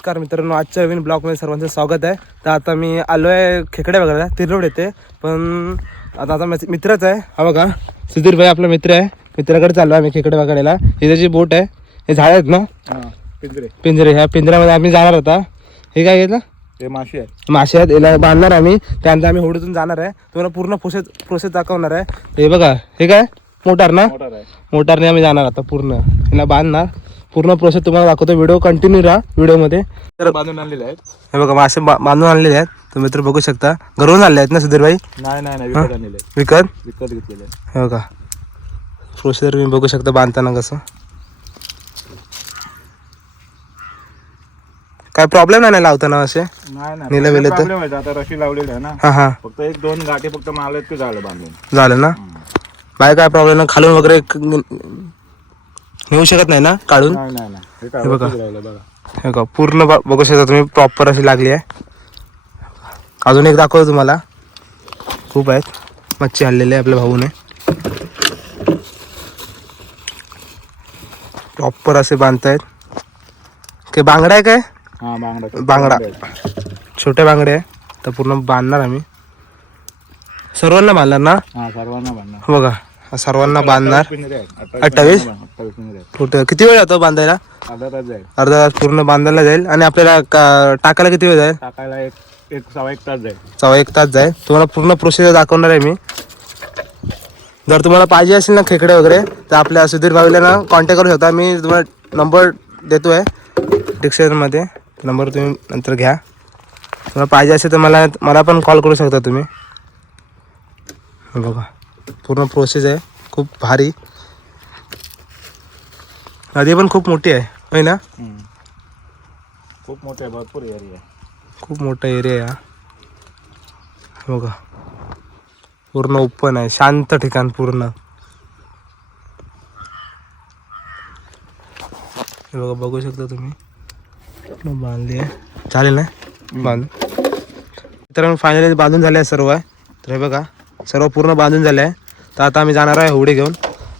नमस्कार मित्रांनो आजच्या नवीन ब्लॉगमध्ये सर्वांचं स्वागत आहे. तर आता मी आलो आहे खेकडे बघायला तिरोड येते पण आता आता मित्रच आहे. हा बघा सुधीर भाई आपला मित्र आहे. मित्राकडे चाललो आम्ही खेकडे बघायला. ही त्याची बोट आहे हे झाड आहेत ना? पिंजरे. पिंजरे ह्या पिंजऱ्यामध्ये आम्ही जाणार होता हे काय घेतलं? ते माशी आहे मासे आहेत याला बांधणार आम्ही. त्यानंतर आम्ही होडीतून जाणार आहे. तुम्हाला पूर्ण प्रोसेस प्रोसेस दाखवणार आहे. हे बघा हे काय? मोटार ना? मोटर आहे. मोटारने आम्ही जाणार आता पूर्ण. याला बांधणार. पूर्ण प्रोसेस तुम्हाला दाखवतो. व्हिडिओ कंटिन्यू राहा व्हिडिओमध्ये तर बांधून आणलेले आहेत. हे बघा मासे बांधून आणलेले आहेत. तुम्ही मित्र बघू शकता. घरून आणले आहेत ना सुधीर भाई नाही नाही नाही विकत आणलेले आहेत. विकत? विकत घेतलेले आहेत. हे बघा. प्रोसेसर तुम्ही बघू शकता बांधताना कसं. काय प्रॉब्लेम नाही ना लावताना असे? नाही नेलं वेलं तर? आता रशी लावलेली आहे ना. हां हां. फक्त एक दोन गाठी फक्त मारलेत की झालं बांधून. झालं ना? बाय काय प्रॉब्लेम नाही. खालून वगैरे नेऊ शकत नाही ना काढून? नाही नाही नाही. हे बघा. राहिलं बघा. हे का पूर्ण ब- बघू शकता तुम्ही प्रॉपर अशी लागली आहे. अजून एक दाखवतो तुम्हाला. खूप आहेत. मच्छी हल्लेले आपल्या भाऊने. प्रॉपर असे बांधतायत काय बांगडा आहे काय? हा बांगडा. बांगडा. छोटे बांगडे आहे. तर पूर्ण बांधणार आम्ही. सर्वांना बांधणार ना? हा सर्वांना बांधणार. बघा सर्वांना बांधणार. अठ्ठावीस? कुठं? किती वेळ जातो बांधायला? अर्धा तास जाईल. अर्धा तास पूर्ण बांधायला जाईल. आणि आपल्याला का- टाकायला किती वेळ जाईल? टाकायला एक एक सव्वा एक तास जाईल. सव्वा एक तास जाईल. तुम्हाला पूर्ण प्रोसिजर दाखवणार आहे मी. जर तुम्हाला पाहिजे असेल ना खेकडे वगैरे तर आपल्या सुधीर भावीला ना कॉन्टॅक्ट करू शकता. मी तुम्हाला नंबर देतो आहे डिस्क्रिप्शनमध्ये. नंबर तुम्ही नंतर घ्या. तुम्हाला पाहिजे असेल तर मला मला पण कॉल करू शकता तुम्ही. हे बघा. पूर्ण प्रोसेस आहे. खूप भारी. नदी पण खूप मोठी आहे होय ना. खूप मोठे आहे भरपूर एरिया खूप मोठा एरिया आहे बघा. पूर्ण ओपन आहे शांत ठिकाण पूर्ण. बघा बघू शकता तुम्ही. बांधली आहे. चालेल ना? बांध. तर फायनली बांधून झाले आहे सर्व. तर हे बघा सर्व पूर्ण बांधून झाले आहे. तर आता आम्ही जाणार आहे होडी घेऊन.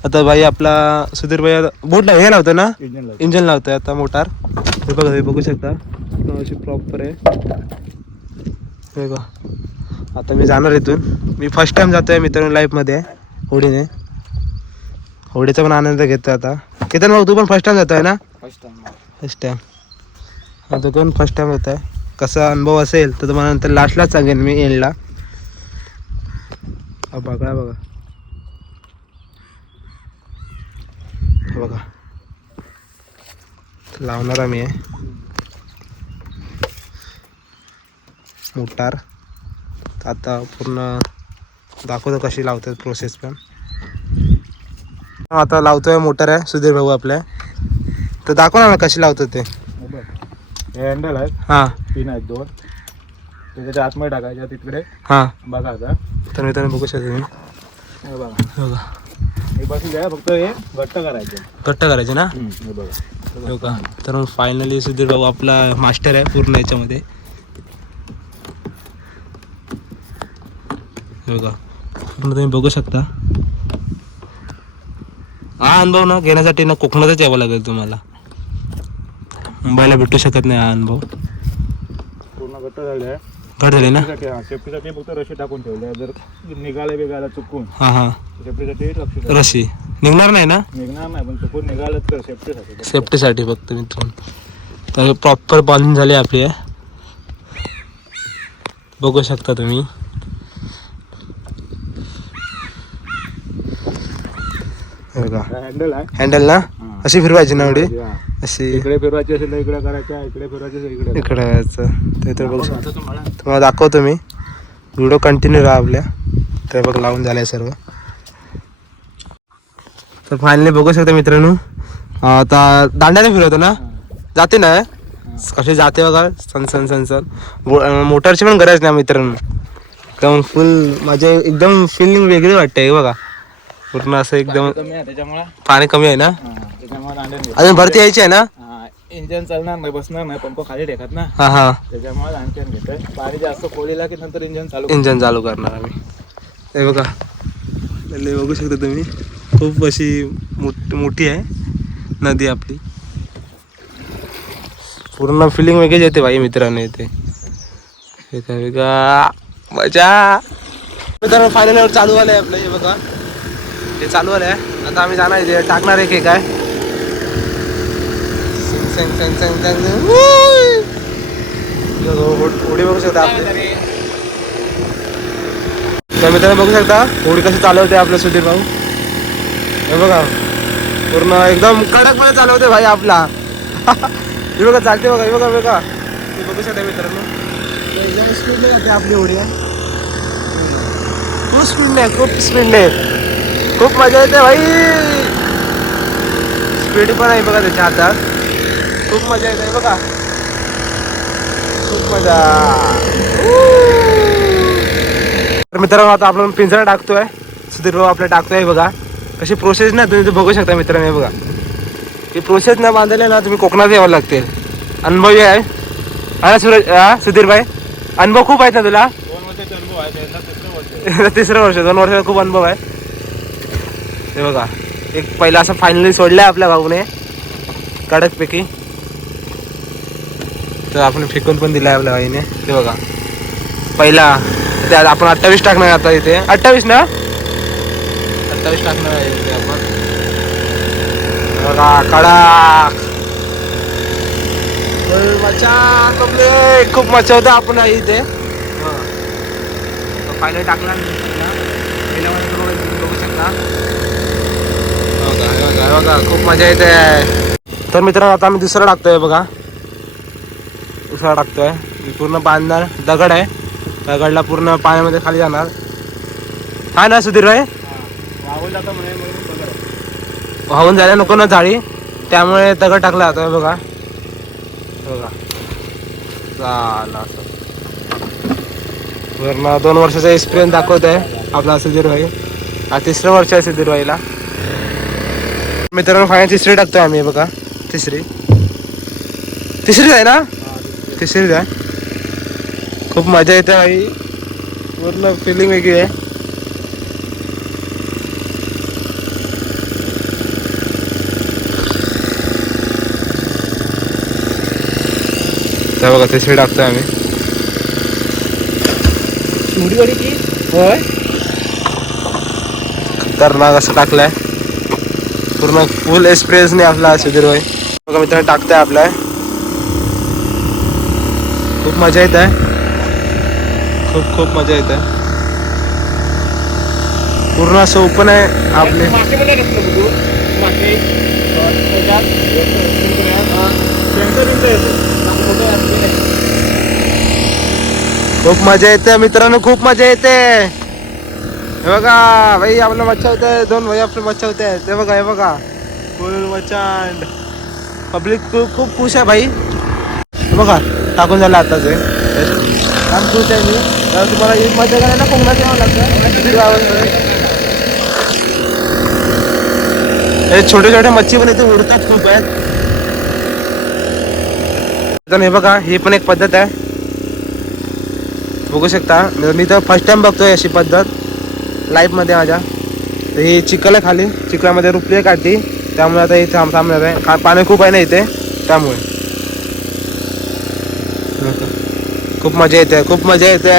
आता बाई आपला सुधीर भाई बोट हे लावतो ना? इंजिन लावतो. इंजन लावतोय आता मोटार. हे बघा हे बघू शकता. अशी प्रॉपर आहे. हे बघा. आता मी जाणार इथून. मी फर्स्ट टाइम जातोय मित्रांनो लाईफमध्ये होडीने. होडीचा पण आनंद घेतोय आता. केतन भाऊ तू पण फर्स्ट टाइम जातोय ना? फर्स्ट टाइम फर्स्ट टाइम आता कोण फर्स्ट टाइम होत आहे कसा अनुभव असेल तर तुम्हाला नंतर लास्टलाच सांगेन मी एंडला बघा बघा. बघा. लावणार आम्ही आहे मोटार. तर आता पूर्ण दाखवतो कशी लावतात प्रोसेस पण. आता लावतोय मोटर आहे सुधीर भाऊ आपल्या. तर दाखव ना कशी लावतो ते. हे हँडल आहेत. हां. पिन आहेत दोन. ते त्याच्या आतमध्ये टाकायच्या तिकडे. हां. बघा आता. तर मित्रांनो बघू शकता हे बघा. बघा. हे बसून घ्या फक्त हे घट्ट करायचे. घट्ट करायचे ना? हे बघा. हो का तर फायनली सुधीर भाऊ आपला मास्टर आहे पूर्ण याच्यामध्ये. हे बघा. पूर्ण तुम्ही बघू शकता. हा अनुभव ना घेण्यासाठी ना कोकणातच यावं लागेल तुम्हाला. मुंबईला भेटू शकत नाही हा अनुभव. पूर्ण घट्ट झाले. आहे घट झाले ना? सेफ्टीसाठी हा सेफ्टीसाठी फक्त रशी टाकून ठेवले. जर निघाले बिघायला चुकून. हां हां. सेफ्टीसाठी लक्ष द्या. रशी. निघणार नाही ना? निघणार नाही पण चुकून निघालच तर सेफ्टीसाठी सेफ्टीसाठी फक्त मित्रांनो. तर प्रॉपर बांधून झाली आपली बघू शकता तुम्ही. हे बघा. हँडल आहे. हँडल ना. अशी फिरवायची ना एवढी. अशी? इकडे फिरवायची असेल तर इकडे करायच्या इकडे फिरवायची असेल इकडे इकडे करायचं ते तर बघू. तुम्हाला. दाखवतो मी. व्हिडिओ कंटिन्यू राहा आपल्या. ते बघ लावून झालंय सर्व. तर फायनली बघू शकता मित्रांनो. आता दांड्याने फिरवतो ना? जाते ना? कशी जाते बघा? सन सन सन सन. मोटरची पण गरज नाही मित्रांनो. एकदम फुल माझे एकदम फिलिंग वेगळी वाटते बघा. पूर्ण असं एकदम कमी आहे त्याच्यामुळे. पाणी कमी आहे ना? त्याच्यामुळे. अजून भरती यायची आहे ना? हा, इंजन चालणार नाही बसणार नाही पंप खाली टेकत ना. हा हा. त्याच्यामुळे दांड्याने घेतोय पाणी जास्त खोलीला की नंतर इंजन चालू इंजन चालू करणार आम्ही. हे बघा. लय बघू शकता तुम्ही. खूप अशी मोठ मोठी आहे. नदी आपली. पूर्ण फिलिंग वेगळीच येते भाई मित्रांनो वेगळा मजा! मित्रांनो फायनल चालू आलंय आपलं हे बघा. हे चालू आलंय आता आम्ही जाणार इथे. टाकणार आहे. काय हो- उडी बघू शकता आपली. तर मित्रांनो बघू शकता उडी कशी चालवते आपलं सुधीर भाऊ. हे बघा. पूर्ण एकदम कडकमध्ये चालवते भाई आपला. हे बघा चालते बघा हे बघा बघा. हे बघू शकता मित्रांनो. एकदम स्पीडने जाते आपली उडी. आहे खूप स्पीडने खूप स्पीडने खूप मजा येते भाई. स्पीड पण आहे बघा त्याच्या हातात. खूप मजा येते बघा. खूप मजा. तर मित्रांनो आता आपण पिंजरा टाकतोय. सुधीर भाऊ आपला टाकतोय बघा. कशी प्रोसेस ना तुम्ही ते बघू शकता मित्रांनो हे बघा. ही प्रोसेस न बांधले ना तुम्ही कोकणात यावं लागते अनुभवी आहे. हा सुरज हा सुधीर भाई. अनुभव खूप आहेत ना तुला? दोन वर्षाचा अनुभव आहे त्यांना तिसरं वर्ष. आहे. तिसरं वर्ष दोन वर्षाचा खूप अनुभव आहे. हे बघा एक पहिला असं फायनली सोडलंय आपल्या भाऊने. कडकपैकी. तर आपण फेकून पण दिलाय आपल्या भाईने. ते बघा. पहिला ते आता आपण अठ्ठावीस टाकणार आहे आता इथे. अठ्ठावीस ना? अठ्ठावीस टाकणार आहे इथे आपण. बघा complete. खूप मजा होतं आपण आहे इथे फायनल टाकला बघू शकता. बघा, खूप मजा येते. तर मित्रांनो आता आम्ही दुसरा टाकतोय बघा. दुसरा टाकतोय. मी पूर्ण बांधणार दगड आहे. दगडला पूर्ण पाण्यामध्ये खाली जाणार. हा ना सुधीर भाई? वाहून जायला नको ना झाडी त्यामुळे दगड टाकला जातो बघा. बघा. झाला असं. दोन वर्षाचा एक्सपिरियन्स दाखवत आहे आपला सुधीर भाई. हा तिसरं वर्ष आहे सुधीर भाईला मित्रांनो फायनल तिसरी टाकतोय आम्ही बघा. तिसरी. तिसरीच आहे ना? तिसरीच आहे. खूप मजा येते भाई पूर्ण फिलिंग वेगळी आहे. त्या बघा तिसरी टाकतोय आम्ही. होय. खतरनाक असं टाकलाय. पूर्ण फुल एक्सप्रेसने आपला सुधीर भाई. बघा मित्रांनो टाकताय आपला. खूप मजा येत आहे. खूप खूप मजा येत आहे. पूर्ण असं ओपन आहे आपले. खूप मजा येते मित्रांनो खूप मजा येते. हे बघा भाई आपलं मच्छा होत आहे दोन भाई आपलं मच्छा होत. आहे ते बघा हे बघा. फुल मचांड पब्लिक खूप खूप खुश आहे भाई बघा टाकून झालं आताच हे. काम खुश आहे मी. तर तुम्हाला एक मजा करायला कोकणात यावं लागतं. हे छोटे छोटे मच्छी पण इथे उडतात खूप आहेत हे बघा ही पण एक पद्धत आहे. बघू शकता. मी तर फर्स्ट टाइम बघतोय अशी पद्धत. लाईफमध्ये माझ्या तर ही चिखल आहे खाली. चिखलामध्ये रुपये काढली त्यामुळे आता इथे थांब थांबणार आहे. का पाणी खूप आहे ना इथे? त्यामुळे. खूप मजा येते. खूप मजा येते.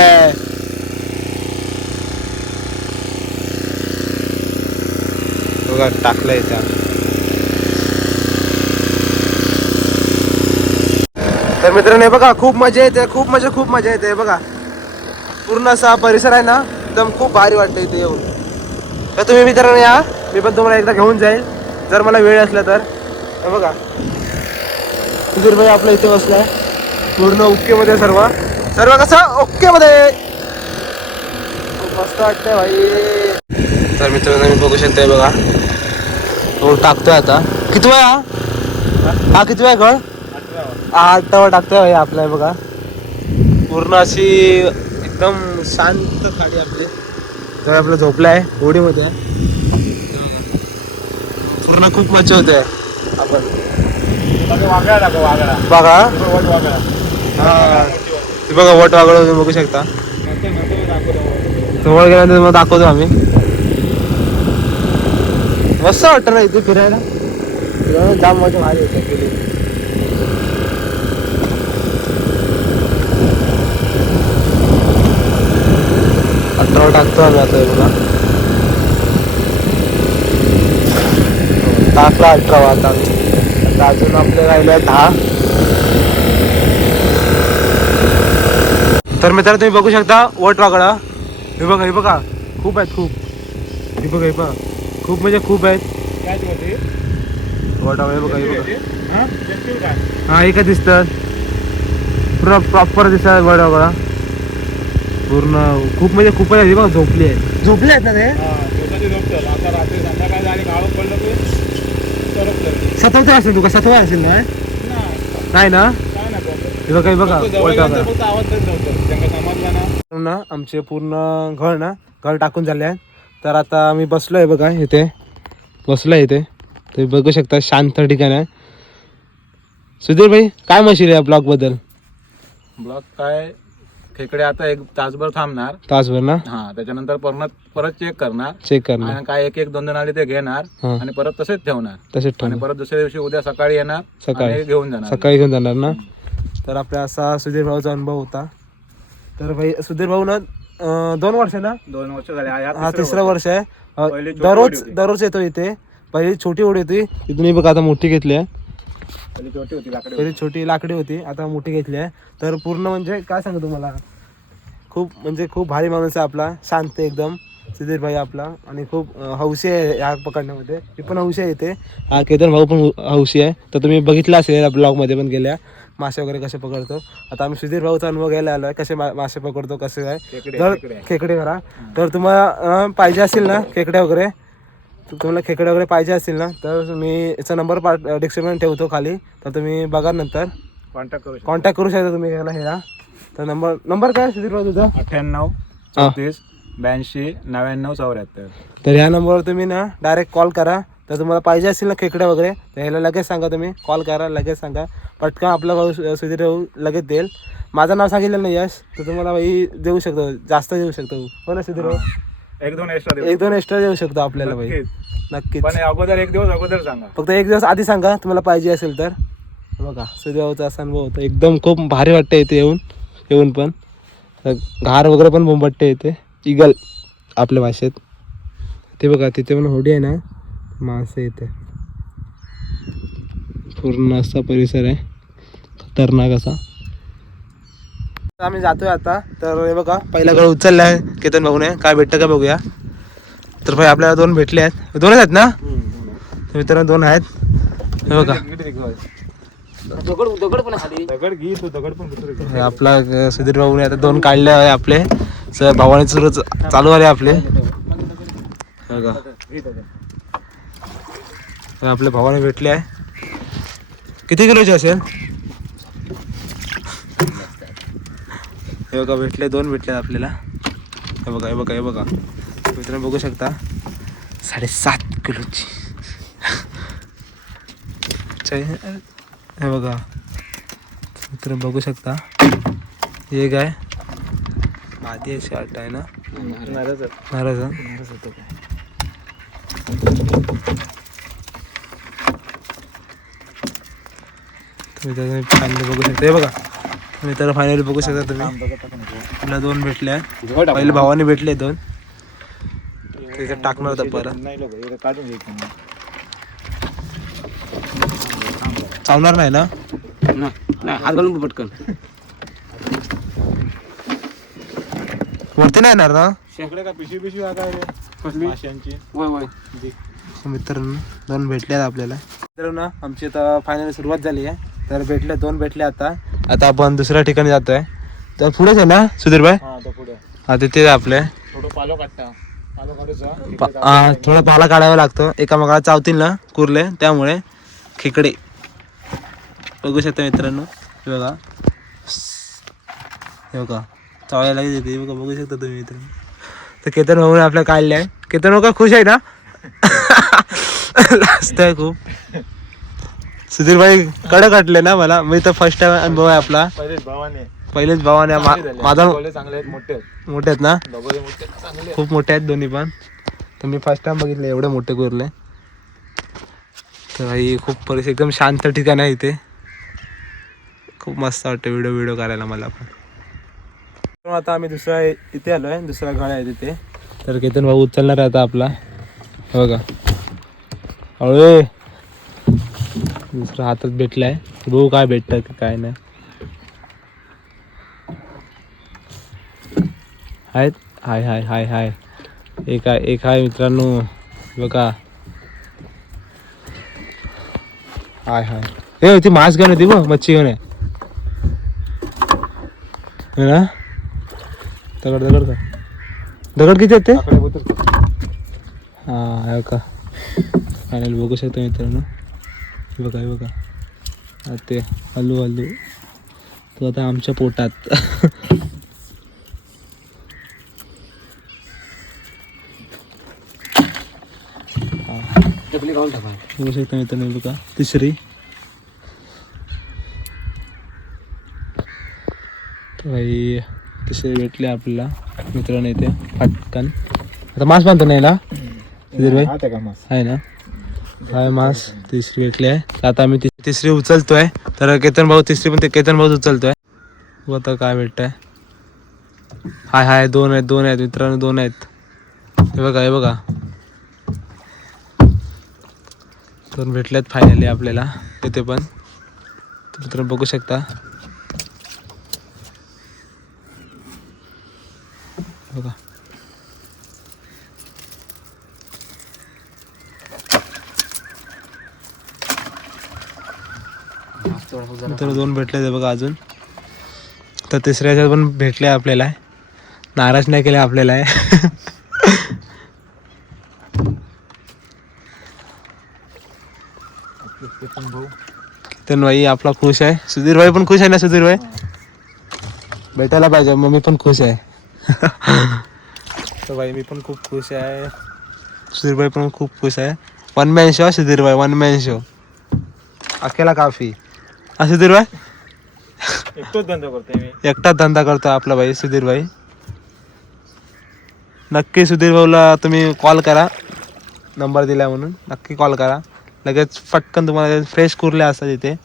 बघा टाकलं इथे तर मित्रांनो बघा खूप मजा येते. खूप मजा खूप मजा येते. बघा. पूर्ण असा परिसर आहे ना? एकदम खूप भारी वाटतं इथे येऊन. तर तुम्ही मित्रांनो या मी पण तुम्हाला एकदा घेऊन जाईल. जर मला वेळ असला तर. बघा. सुधीर भाई आपल्या इथे बसलाय. पूर्ण ओके मध्ये सर्व. सर्व कसं? ओके मध्ये. खूप मस्त वाटतंय भाई. तर मित्रांनो मी बघू शकताय बघा. तो टाकतोय आता. किती वेळ हा? हा किती वेळ गळ. आठावर टाकतोय भाई आपल्या बघा. पूर्ण अशी एकदम शांत खाडी आपली. तर आपलं झोपलं आहे होडीमध्ये आहे. पूर्ण खूप मजा होते. आपण. वागळा दाखव वागळा बघा. वट वागळा हा ते बघा वट वागड तुम्ही बघू शकता. दाखवतो जवळ गेल्यानंतर मग दाखवतो आम्ही. मस्त वाटतं ना इथे फिरायला. फिरायला जाम मजा भारी होते. टाकतो आम्ही आता बघा टाकला अठरा आता आम्ही. अजून आपले राहिले दहा. तर मित्रांनो तुम्ही बघू शकता वट वाकडा हे बघा हे बघा. खूप आहेत खूप. हे बघा हे बघा. खूप म्हणजे खूप आहेत? वट वाकडा हे बघा हे बघा. हा? हा हे काय दिसतात. पूर्ण प्रॉपर दिसतात वड वाकडा पूर्ण खूप म्हणजे खूपच आहे हे बघा झोपली आहे. झोपली आहेत ना ते? हा, दिवसाची झोपतं. आता रात्री संध्याकाळी गाळून पडलं. सतवते असेल तुका सतवा असेल ना? नाही, नाही ना? काय नाही problem. हे बघा हे बघा फक्त जवळ वट गेलं वाकडा तर फक्त आवाज देत नव्हतं. त्यांना समजलं ना. ना आमचे पूर्ण घर ना घर टाकून झाले आहे तर आता आम्ही बसलो आहे बघा इथे. बसलो आहे इथे. तुम्ही बघू शकता शांत ठिकाण आहे. सुधीर भाई काय मशीन आहे ब्लॉगबद्दल ब्लॉक काय? खेकडे आता एक तासभर थांबणार. तासभर ना? हा त्याच्यानंतर परत परत चेक करणार. चेक करणार. आणि काय एक एक दोन दोन आले ते घेणार. हा. आणि परत तसेच ठेवणार. तसेच आणि परत दुसऱ्या दिवशी उद्या सकाळी येणार सकाळी. आणि घेऊन जाणार. सकाळी घेऊन जाणार ना? तर आपला असा सुधीर भाऊचा अनुभव होता. तर भाई सुधीर भाऊ ना अं, दोन वर्ष ना? दोन वर्ष झाले. हा हा तिसरं वर्ष. आहे. अं, पहिली छोटी दररोज होती. दररोज येतो इथे. पहिली छोटी ओढी होती. तिथून ही बघा आता मोठी घेतली आहे. पहिली छोटी होती लाकडी पहिली छोटी लाकडी होती आता मोठी घेतली आहे. तर पूर्ण म्हणजे काय सांगू तुम्हाला? खूप म्हणजे खूप भारी माणूस आहे आपला शांत एकदम सुधीर भाई आपला आणि खूप अं, हौशी आहे ह्या पकडण्यामध्ये. मी पण हौशी आहे इथे. हा केतन भाऊ पण हौशी आहे. तर तुम्ही बघितलं असेल ब्लॉगमध्ये पण गेल्या मासे वगैरे कसे पकडतो. आता आम्ही सुधीर भाऊचा अनुभव घ्यायला आलो आहे कसे मा- मासे पकडतो कसे काय. खेकडे तर खेकडे. खेकडे करा. तर तुम्हाला अं, पाहिजे असेल ना खेकडे वगैरे तुम्हाला खेकडे वगैरे पाहिजे असतील ना तर मी याचा नंबर पाठ डिस्क्रिप्शन ठेवतो खाली. तर तुम्ही बघा नंतर. कॉन्टॅक्ट करू शकतो. कॉन्टॅक्ट करू शकता तुम्ही याला ह्याला. तर नंबर नंबर काय सुधीर भाऊ तुझा? अठ्ठ्याण्णव चौतीस ब्याऐंशी नव्याण्णव चौऱ्याहत्तर. तर ह्या नंबरवर तुम्ही ना डायरेक्ट कॉल करा. तर तुम्हाला पाहिजे असतील ना खेकडे वगैरे तर ह्याला लगेच सांगा तुम्ही. कॉल करा लगेच सांगा. पटकन आपला भाऊ सुधीर भाऊ लगेच देईल. माझं नाव सांगितलं ना यश. तर तुम्हाला भाई देऊ शकतो जास्त देऊ शकतो. हो ना सुधीर भाऊ? एक दोन एक्स्ट्रा देऊ. एक दोन एक्स्ट्रा देऊ शकतो आपल्याला भाई. नक्कीच. नक्कीच. पण हे अगोदर एक दिवस अगोदर सांगा. फक्त एक दिवस आधी सांगा तुम्हाला पाहिजे असेल तर. बघा सूर्यभाऊचा असा अनुभव होता. एकदम खूप भारी वाटतं इथे येऊन येऊन पण. घार वगैरे पण बोंबटते इथे. इगल आपल्या भाषेत. ते बघा तिथे पण होडी आहे ना. मासे इथे. पूर्ण असा परिसर आहे. खतरनाक असा. आम्ही जातोय आता. तर हे बघा पहिला गड उचलला आहे केतन भाऊने. काय भेटतं का बघूया. तर भाई आपल्याला दोन भेटले आहेत. दोनच आहेत ना? मित्रांनो दोन आहेत. हे बघा. दगड घे तू दगड पण दुसरं घे. हे आपला सुधीर भाऊने आता दोन काढले आहे आपले. सर भावाने सुरू चालू आले आपले. हे बघा. हे आपल्या भावाने भेटले आहे. किती किलोचे असेल? हे बघा भेटले दोन भेटले आपल्याला. हे बघा हे बघा हे बघा. मित्रांनो बघू शकता साडेसात किलोची. हे बघा. मित्र बघू शकता. हे काय? माती अशी आट आहे ना? नारळ तुम्ही त्याचं फायनली बघू शकता. हे बघा. तुम्ही तर फायनली बघू शकता तुम्ही. आपल्या दोन भेटले आहेत पहिले भावाने भेटले दोन. त्याच्यात टाकणार होता परत. चावणार नाही ना? हात घालून पटकन. वरती नाही येणार ना? इकडे का पिशवी पिशवी वय मित्रांनो दोन भेटले आहेत आपल्याला. मित्रांनो आमची आता फायनल सुरुवात झाली आहे. तर भेटले दोन भेटले आता. आता आपण दुसऱ्या ठिकाणी जातोय. तर पुढेच आहे ना सुधीर भाई. हा तिथे आपले. थोडं हा, थोडा पाला काढावा लागतो. एका मगाला चावतील ना कुर्ले. त्यामुळे खेकडे. बघू शकता मित्रांनो. हे बघा. हे बघा. चावायला लागेल येते. बघा बघू शकता तुम्ही मित्रांनो. तर केतन भाऊने आपल्या काढले आहे केतन भाऊ का खुश आहे ना? लास्ट आहे खूप. सुधीर भाई कडे काटले ना मला. मी तर फर्स्ट टाइम अनुभव आहे आपला. पहिलेच भावाने. पहिलेच भावाने मा-. माझा चांगले आहेत मोठे आहेत. मोठे आहेत ना? मोठे चांगले. खूप मोठे आहेत दोन्ही पण. तर मी फर्स्ट टाइम बघितले एवढे मोठे कुर्ले. तर ही खूप परिस्थिती एकदम शांत ठिकाण आहे इथे. खूप मस्त वाटतं व्हिडिओ व्हिडिओ करायला मला पण. तर आता आम्ही दुसऱ्या इथे आलो आहे दुसरा गळ आहे तिथे. तर केतन भाऊ उचलणार आहे आता आपला. हे बघा. अळे दुसरा हातात भेटलाय. बघू काय भेटतं की काय नाही. आहेत? हाय हाय हाय हाय. एक आहे एक आहे मित्रांनो. बघा. हाय हाय. हे ती मास्क घेऊन येते बघ मच्छी घेऊन आहे है ना? दगड दगड का? दगड किती आहेत ते? हा का फायनल बघू शकतो मित्रांनो. बघा हे बघा. ते हलू हलू. तो आता आमच्या पोटात. बघू शकतो मित्रांनो बघा तिसरी. भाई तिसरी भेटले आपल्याला. मित्रांनो इथे पटकन आता मास बांधतो नाही ना आहे ना? हाय मास तिसरी भेटली आहे. आता आम्ही तिसरी उचलतोय. तर केतन भाऊ तिसरी पण ते केतन भाऊ उचलतोय. बघू आता काय आहे हाय हाय दोन आहेत दोन आहेत. मित्रांनो दोन आहेत. हे बघा हे बघा. दोन भेटल्यात फायनली आपल्याला. तिथे पण. मित्र बघू शकता. बघा. तर दोन भेटले बघा अजून. तर तिसऱ्या ह्याच्यात पण भेटले आपल्याला. नाराज नाही केले आपल्याला केतन भाई आपला खुश आहे. सुधीर भाई पण खुश आहे ना सुधीर भाई? भेटायला पाहिजे मग मी पण खुश आहे. तर भाई मी पण खूप खुश आहे. सुधीर भाई पण खूप खुश आहे. वन मॅन शो सुधीर भाई वन मॅन शो अकेला काफी. सुधीर भाई? एकटोच धंदा करतोय मी. एकटाच धंदा करतो आपला भाई सुधीर भाई. नक्की सुधीर भाऊला तुम्ही कॉल करा. नंबर दिला म्हणून. नक्की कॉल करा. लगेच पटकन तुम्हाला फ्रेश कुर्ले असतात इथे.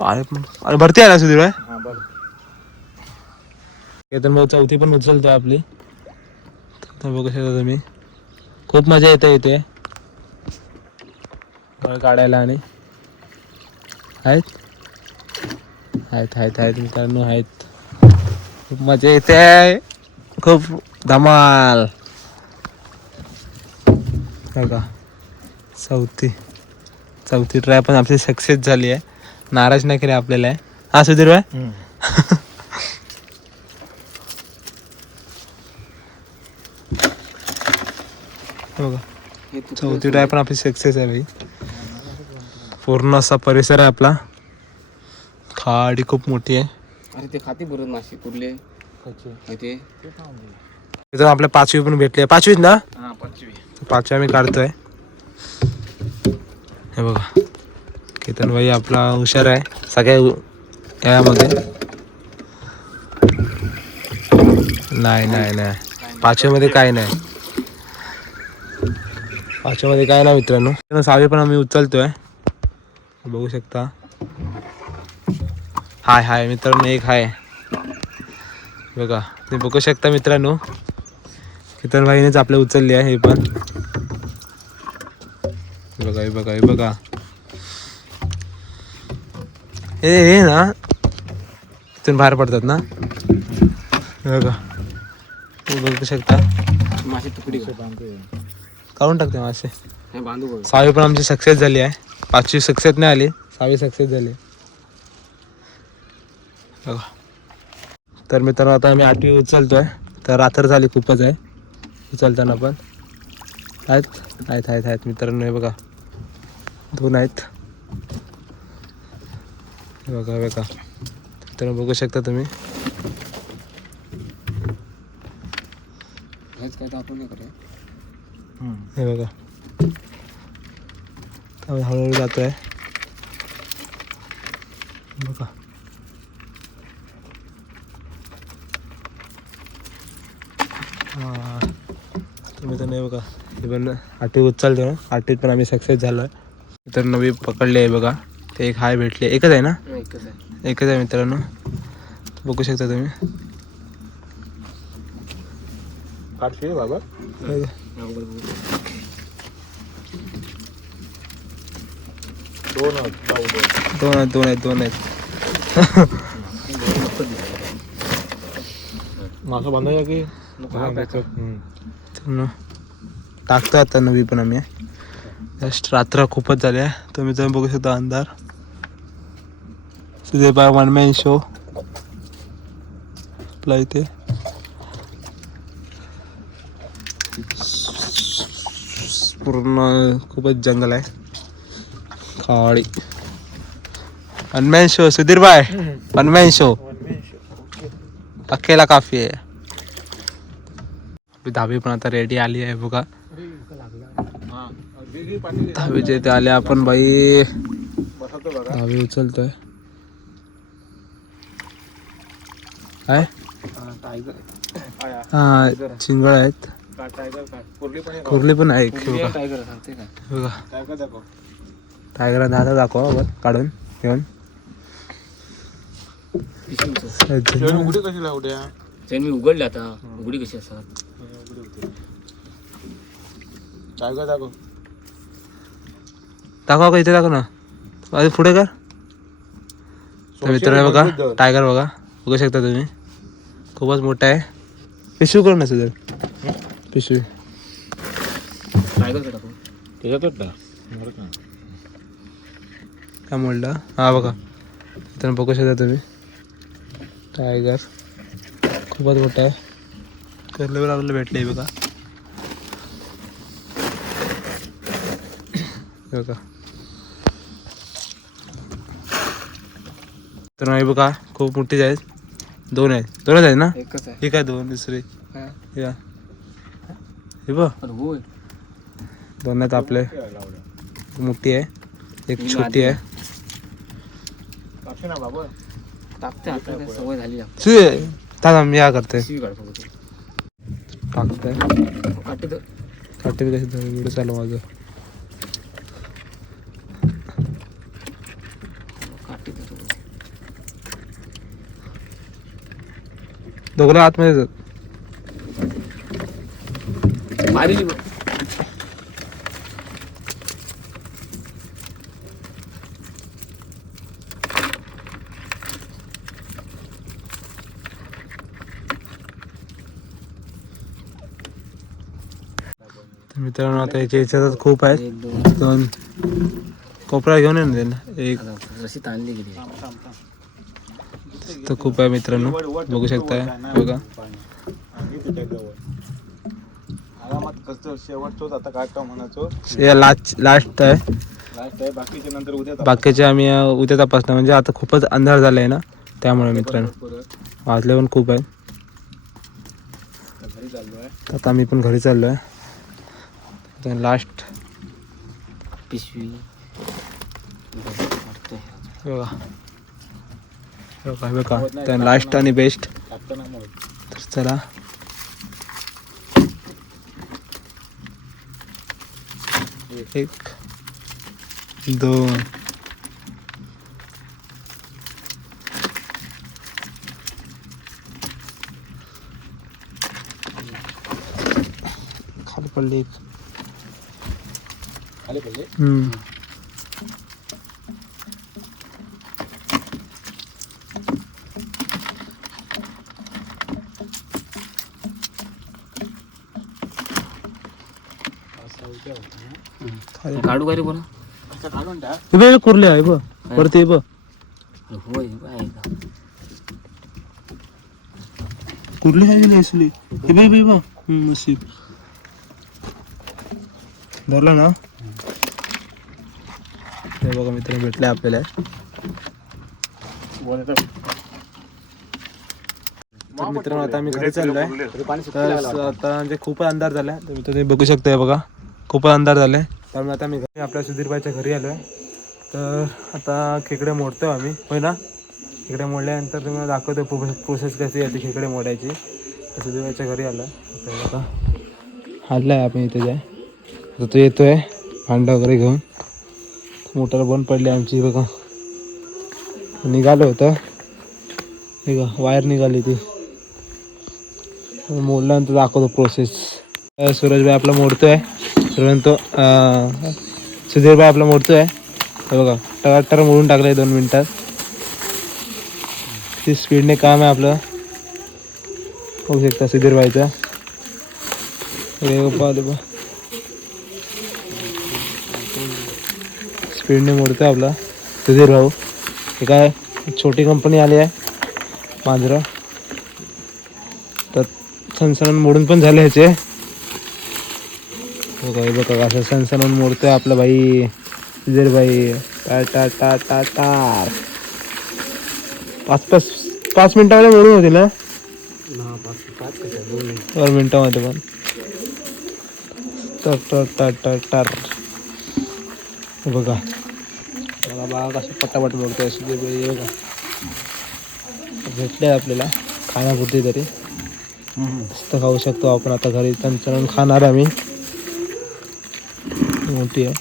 अरे पण- अरे भरती आहे ना सुधीर भाई? हा बरं. केतन भाऊ चौथी पण उचलतो आपली. तर बघू शकता तुम्ही. खूप मजा येते इथे. काढायला आणि. आहेत. आहेत आहेत आहेत मित्रांनो आहेत. खूप मजा येते. खूप धमाल. बघा चौथी. चौथी ट्राय पण आपली सक्सेस झाली आहे. नाराज नाही केली आपल्याला. हा सुधीर भाई? बघा हे चौथी ट्राय पण आपली सक्सेस आहे भाई. पूर्ण असा परिसर आहे आपला. खाडी खूप मोठी आहे. अरे ते खाती बरोबर मासे कुर्ले आपल्या पाचवी पण भेटली पाचवीत ना? हा पाचवी. पाचवी आम्ही काढतोय. हे बघा. केतन भाई आपला हुशार आहे. सगळ्या यामध्ये. नाही नाही नाही. पाचवीमध्ये काय नाही. पाचवीमध्ये काय नाही मित्रांनो. सहावी पण आम्ही उचलतोय. बघू शकता. हाय हाय मित्रांनो एक हाय. बघा तुम्ही बघू शकता मित्रांनो केतन भाईनेच आपल्या उचलली आहे हे पण. बघा हे बघा हे बघा. हे हे ना तिथून बाहेर पडतात ना. बघा तुम्ही बघू शकता. मासे तुकडी काढून टाकते मासे. सहावी पण आमची सक्सेस झाली आहे. पाचवी सक्सेस नाही आली. सहावी सक्सेस झाली. बघा. तर मित्रांनो आता आम्ही आठवी उचलतोय. तर रात्र झाली खूपच आहे. उचलताना पण. आहेत आहेत आहेत आहेत मित्रांनो हे बघा. दोन आहेत. बघा बघा. मित्रांनो बघू शकता तुम्ही. काय तर आपण हे बघा. आम्ही हळूहळू जातोय. बघा. हा तुम्ही तर नाही बघा. हे पण आठवी उचलतो ना. आठवीत पण आम्ही सक्सेस झालो आहे तर नवी पकडले आहे बघा. ते एक हाय भेटले. एकच आहे ना? एकच आहे. एकच आहे मित्रांनो. बघू शकता तुम्ही. काढशील बाबा? दोन आहेत. दोन आहेत दोन आहेत. दोन आहेत मासं बांधायला की टाकतो आता नवी पण आम्ही. जस्ट रात्र खूपच झाली आहे. तुम्ही तुम्ही बघू शकता अंधार. Sudhir by one man show आपला इथे. पूर्ण खूपच जंगल आहे. काळी one man show Sudhir by one man show अकेला काफी आहे. आपली दहावी पण आता रेडी आली आहे बघा. हा. दे, दे, पाणी दे. दहावीच्या इथे आले आपण बाई. दहावी उचलतोय. काय? हा चिंगळ आहेत? कुर्ली पण आहे बघा. हे बघा टायगर दाखव. आपण काढून घेऊन. उघडी कशी लावड्या चैन मी उघडले आता. उघडी कशी असतात? टायगर दाखव. दाखवा का इथे दाखव ना. अरे पुढे कर. तर मित्र बघा टायगर बघा बघू शकता तुम्ही. खूपच मोठा आहे. पिशवी करू ना सुधीर पिशवी. टायगर का टाकू. त्याच्यातच? काय म्हणलं हा बघा. तर बघू शकता तुम्ही. टायगर खूपच मोठा आहे. कर्लेवर आपल्याला भेटले बघा. बघा. तर नाही बघा. खूप मोठीच आहेत. दोन आहेत. दोनच आहेत ना? एकच आहे. हे काय दोन दुसरे. हा. हे बघ. दोन आहेत आपले? मोठी आहे. एक छोटी आहे. कापशी ना बाबा टाकते आता काय सवय झाली लागते सुये दादा मी या करते पिशवी काढ फक्त टाकतंय काटे तर काटे कशी व्हिडिओ चालू माझं काटे तर दोघं आतमध्ये जात मारली मित्रांनो आता याच्या याच्यात खूप आहेत. एक दोन. दोन. कोपरा घेऊन ये ना त्यांना. एक. रशी ताणली गेली तर खूप आहे मित्रांनो. बघू शकताय. बघा. लास्ट लास्ट आहे. लास्ट आहे. बाकीचे नंतर उद्या बाकीचे आम्ही उद्या तपासणार. म्हणजे आता खूपच अंधार झाला आहे ना? त्यामुळे मित्रांनो. वाजले पण खूप आहे. घरी चाललो आहे तर आता आम्ही पण घरी चाललो आहे लास्ट पिशवी वाटतंय बघा हे बघा हे बघा त्या लास्ट आणि बेस्ट टाकताना मग तर चला एक दोन खाली पडली एक हम्म. खाली काढू का रे बोला अच्छा काढून टाक. हे बघ, हे कुर्ले आहे बघ. वरती हे बघ. होय काय आहे का? कुर्ली आहे की असली? हे बघ हे बघ धरला ना? बघा मित्र भेटले आपल्याला. तर मित्रांनो आता आम्ही घरी आहे तर आता म्हणजे खूप अंधार झालाय. तर तुम्ही बघू शकताय बघा. खूप अंधार झालाय. त्यामुळे आता मी घरी आपल्या सुधीरबाईच्या घरी आलोय. तर आता खेकडे मोडतोय आम्ही. होय ना? खेकडे मोडल्यानंतर तुम्हाला दाखवतो प्रोसेस कशी आहे ती खेकडे मोडायची. तर सुधीरबाईच्या घरी आलोय. तर आता हाडलाय आपण इथे जाय. तर तो येतोय भांडा वगैरे घेऊन. मोटर बंद पडली आमची बघा. निघालं होतं. हे का वायर निघाली ती. मोडल्यानंतर दाखवतो प्रोसेस सूरजभाई आपला मोडतो आहे सूर्यंत सुधीरभाई आपला मोडतो हे बघा टमाटर मोडून टाकलं आहे दोन मिनटात. ती स्पीडने काम आहे आपलं. होऊ शकता सुधीरबाईचं. अरे बाबा, बा स्पीडने मोडतोय आपला. सुधीर भाऊ हे काय छोटी कंपनी आली आहे मांजरं. तर सनसनून मोडून पण झाले ह्याचे. बघा हे बघा असं सनसनून मोडतोय आपला भाई सुधीर भाई. टा टा टा टा टार पाच पाच पाच मिनिटामध्ये मोडून होती ना दोन मिनिटामध्ये पण. टर टर टर टर टर बघा. बाग असं पटापट बघतोय सुधीर भाई बघा. भेटले आपल्याला. खाण्यापुरती तरी. मस्त खाऊ शकतो आपण आता घरी. चणचणून खाणार आम्ही. मोठी आहे.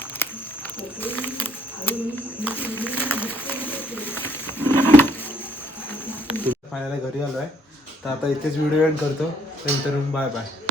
फायनल घरी आलो आहे तर आता इथेच व्हिडिओ एंड करतो. नंतर बाय बाय